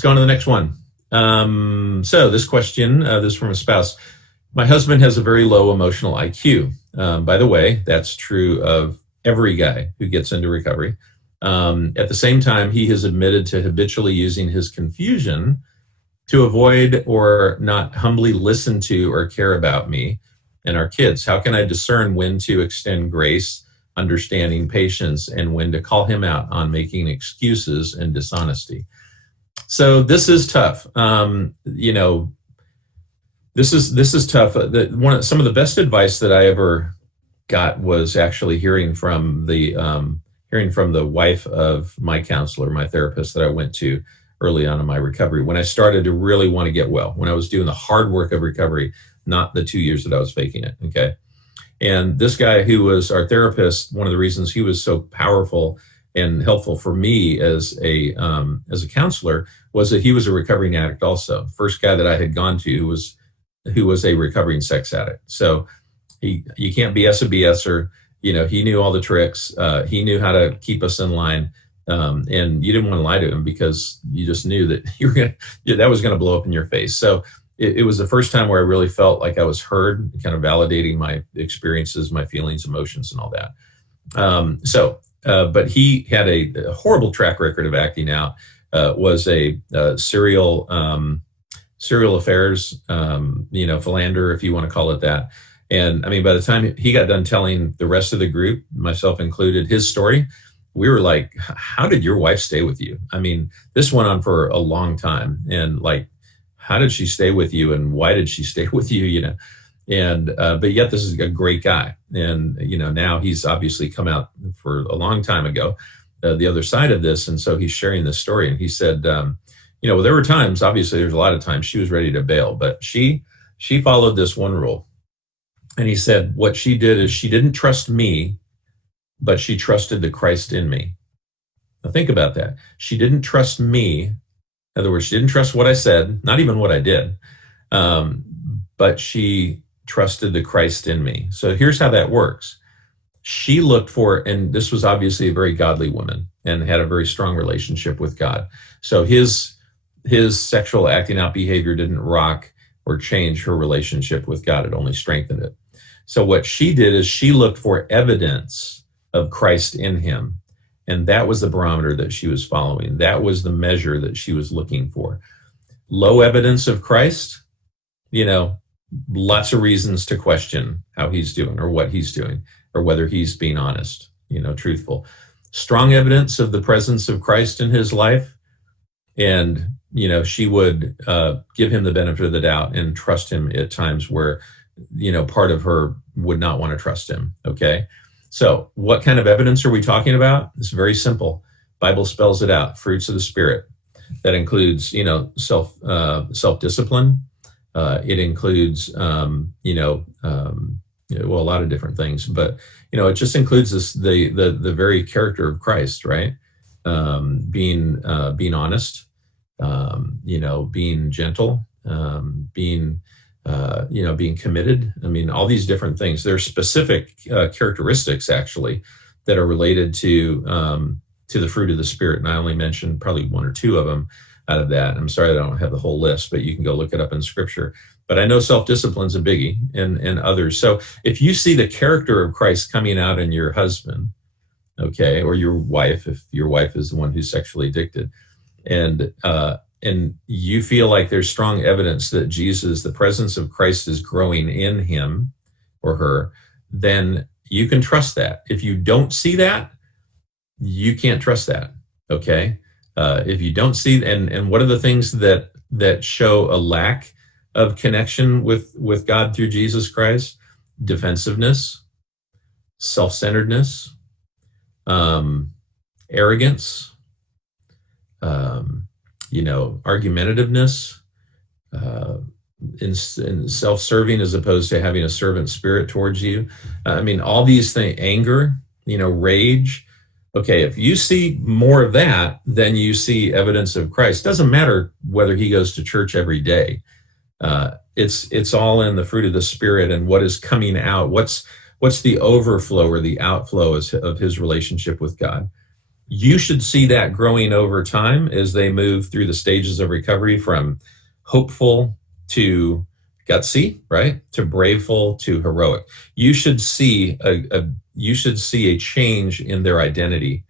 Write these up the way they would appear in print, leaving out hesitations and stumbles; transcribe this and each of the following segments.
let's go on to the next one. So this question, this is from a spouse. My husband has a very low emotional IQ. By the way, that's true of every guy who gets into recovery. At the same time, he has admitted to habitually using his confusion to avoid or not humbly listen to or care about me and our kids. How can I discern when to extend grace, understanding, patience, and when to call him out on making excuses and dishonesty? So this is tough. This is tough. Some of the best advice that I ever got was actually hearing from the wife of my counselor, my therapist that I went to early on in my recovery, when I started to really want to get well, when I was doing the hard work of recovery, not the 2 years that I was faking it. Okay. And this guy who was our therapist, one of the reasons he was so powerful and helpful for me as a counselor was that he was a recovering addict also. First guy that I had gone to who was a recovering sex addict. So you can't BS a BSer. He knew all the tricks. He knew how to keep us in line. And you didn't want to lie to him because you just knew that that was going to blow up in your face. So it was the first time where I really felt like I was heard, kind of validating my experiences, my feelings, emotions, and all that. But he had a horrible track record of acting out, was a serial affairs, philanderer, if you want to call it that. And I mean, by the time he got done telling the rest of the group, myself included, his story, we were like, how did your wife stay with you? I mean, this went on for a long time. And like, how did she stay with you? And why did she stay with you? And, but yet this is a great guy. And, now he's obviously come out for a long time ago, the other side of this. And so he's sharing this story. And he said, there were times, obviously there's a lot of times she was ready to bail, but she followed this one rule. And he said, what she did is she didn't trust me, but she trusted the Christ in me. Now think about that. She didn't trust me. In other words, she didn't trust what I said, not even what I did, but she trusted the Christ in me. So here's how that works. She looked for, and this was obviously a very godly woman and had a very strong relationship with God. So his sexual acting out behavior didn't rock or change her relationship with God. It only strengthened it. So what she did is she looked for evidence of Christ in him. And that was the barometer that she was following. That was the measure that she was looking for. Low evidence of Christ, lots of reasons to question how he's doing or what he's doing or whether he's being honest, truthful. Strong evidence of the presence of Christ in his life. And, she would give him the benefit of the doubt and trust him at times where, part of her would not want to trust him. Okay. So what kind of evidence are we talking about? It's very simple. Bible spells it out. Fruits of the Spirit. That includes, self-discipline. It includes, a lot of different things, but, it just includes the very character of Christ, right? Being honest, being gentle, being committed. I mean, all these different things. There are specific characteristics actually that are related to the fruit of the Spirit. And I only mentioned probably one or two of them out of that. I'm sorry I don't have the whole list, but you can go look it up in Scripture. But I know self-discipline's a biggie and others. So if you see the character of Christ coming out in your husband, okay, or your wife, if your wife is the one who's sexually addicted, and you feel like there's strong evidence that Jesus, the presence of Christ, is growing in him or her, then you can trust that. If you don't see that, you can't trust that, okay? If you don't see, and what are the things that show a lack of connection with God through Jesus Christ? Defensiveness, self-centeredness, arrogance, argumentativeness, in self-serving as opposed to having a servant spirit towards you. I mean, all these things, anger, rage. Okay, if you see more of that, then you see evidence of Christ. Doesn't matter whether he goes to church every day. It's all in the fruit of the Spirit and what is coming out. What's the overflow or the outflow of his relationship with God. You should see that growing over time as they move through the stages of recovery from hopeful to gutsy, right? To braveful to heroic. You should see a change in their identity,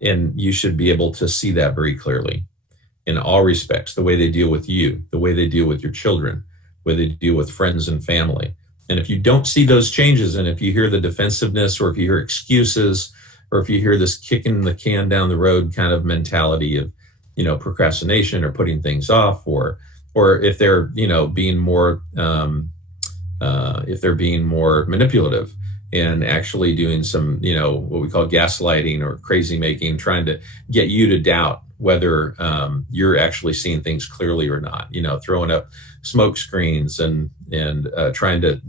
and you should be able to see that very clearly in all respects, the way they deal with you, the way they deal with your children, the way they deal with friends and family. And if you don't see those changes, and if you hear the defensiveness, or if you hear excuses, or if you hear this kicking the can down the road kind of mentality of, procrastination or putting things off, or if they're, being more, if they're being more manipulative and actually doing some, what we call gaslighting or crazy making, trying to get you to doubt whether you're actually seeing things clearly or not, throwing up smoke screens and trying to,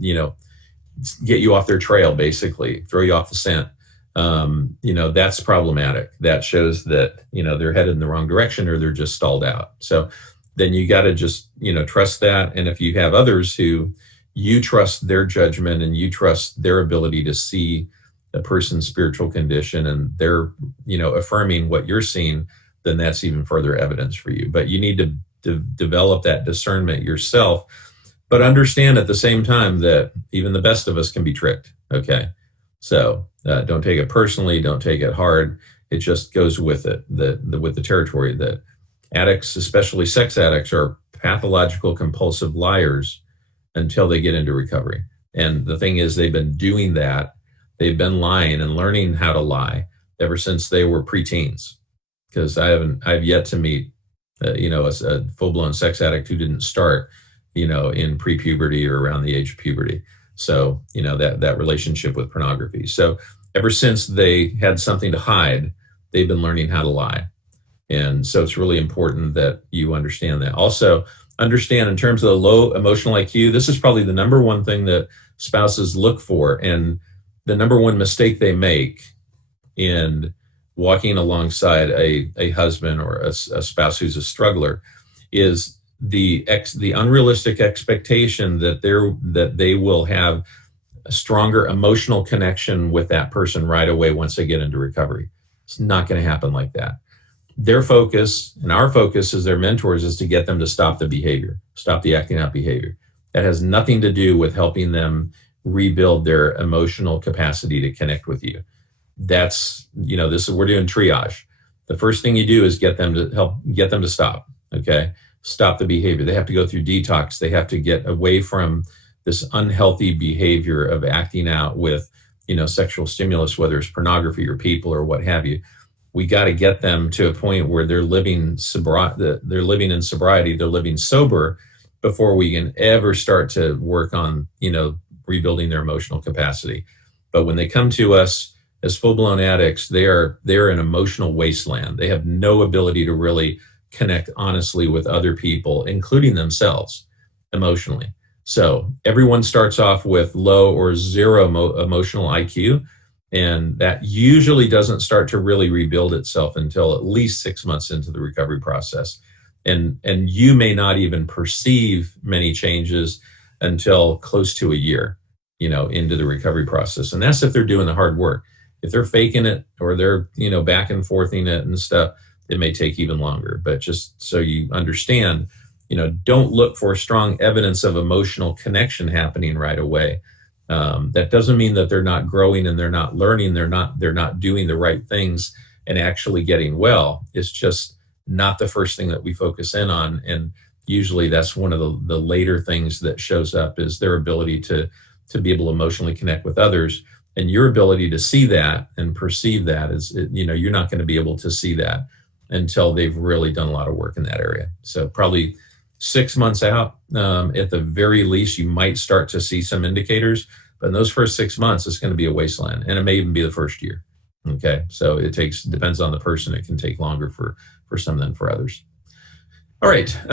get you off their trail, basically throw you off the scent. That's problematic. That shows that, they're headed in the wrong direction, or they're just stalled out. So then you got to just, trust that. And if you have others who you trust their judgment and you trust their ability to see a person's spiritual condition, and they're, affirming what you're seeing, then that's even further evidence for you. But you need to develop that discernment yourself, but understand at the same time that even the best of us can be tricked. Okay. So don't take it personally. Don't take it hard. It just goes with it, with the territory that addicts, especially sex addicts, are pathological compulsive liars until they get into recovery. And the thing is, they've been doing that. They've been lying and learning how to lie ever since they were preteens. Because I've yet to meet, a full-blown sex addict who didn't start, in pre-puberty or around the age of puberty. So, that relationship with pornography. So ever since they had something to hide, they've been learning how to lie. And so it's really important that you understand that. Also, understand in terms of the low emotional IQ, this is probably the number one thing that spouses look for, and the number one mistake they make in walking alongside a husband or a spouse who's a struggler is the unrealistic expectation that they will have a stronger emotional connection with that person right away once they get into recovery. It's not going to happen like that. Their focus and our focus as their mentors is to get them to stop the behavior, stop the acting out behavior. That has nothing to do with helping them rebuild their emotional capacity to connect with you. That's, we're doing triage. The first thing you do is get them to stop. Okay. Stop the behavior. They have to go through detox. They have to get away from this unhealthy behavior of acting out with, sexual stimulus, whether it's pornography or people or what have you. We got to get them to a point where they're living in sobriety, they're living sober before we can ever start to work on, rebuilding their emotional capacity. But when they come to us as full-blown addicts, they're an emotional wasteland. They have no ability to really connect honestly with other people, including themselves, emotionally. So everyone starts off with low or zero emotional IQ, and that usually doesn't start to really rebuild itself until at least 6 months into the recovery process. And you may not even perceive many changes until close to a year, into the recovery process. And that's if they're doing the hard work. If they're faking it or they're, back and forthing it and stuff, it may take even longer. But just so you understand, don't look for strong evidence of emotional connection happening right away. That doesn't mean that they're not growing and they're not learning, they're not doing the right things and actually getting well. It's just not the first thing that we focus in on. And usually that's one of the later things that shows up, is their ability to be able to emotionally connect with others. And your ability to see that and perceive that is, you're not going to be able to see that until they've really done a lot of work in that area. So probably 6 months out, at the very least, you might start to see some indicators. But in those first 6 months, it's going to be a wasteland, and it may even be the first year. Okay, so depends on the person. It can take longer for some than for others. All right.